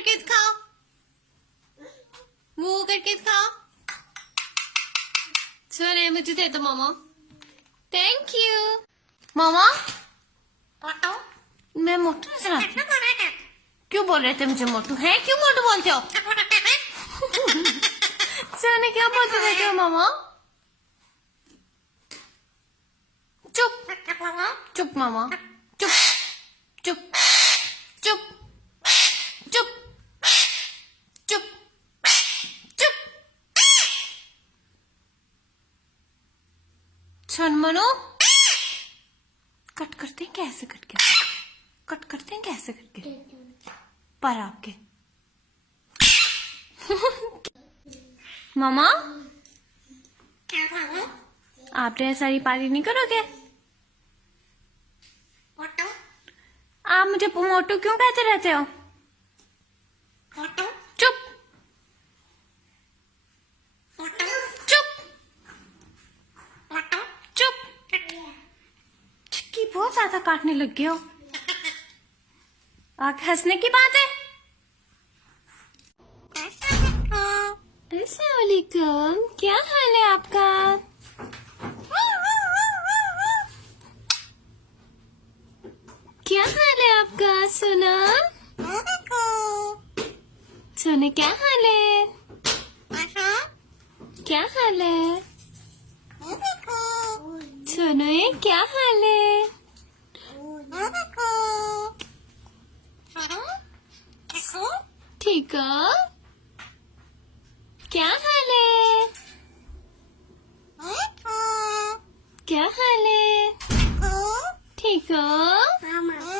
करके दिखाओ, वो करके दिखाओ। सोने मुझे दे दो मामा। थैंक यू मामा। मैं मोटू नजर आती हूँ? क्यों बोल रहे थे मुझे मोटू? है क्यों मोटू बोलते हो? सोने क्या बोलते रहते हो मामा? चुप चुप मामा, चुप चुप चुप चुप चुप चुप। सुन मनो, कट करते हैं कैसे? कट करते हैं कैसे करके? पर आपके मामा आप ढेर सारी पारी नहीं करोगे? आप मुझे मोटू क्यों कहते रहते हो? चुप चुप चुप। चिक्की बहुत ज्यादा काटने लग गए हो। आग हंसने की बात है। अस्सलाम वालेकुम, क्या हाल है आपका? क्या हाल है आपका सोना? सोने क्या हाल है? क्या हाल है सोने? क्या हाल है? ठीक हो? क्या हाल है? क्या हाल है? ठीक हो?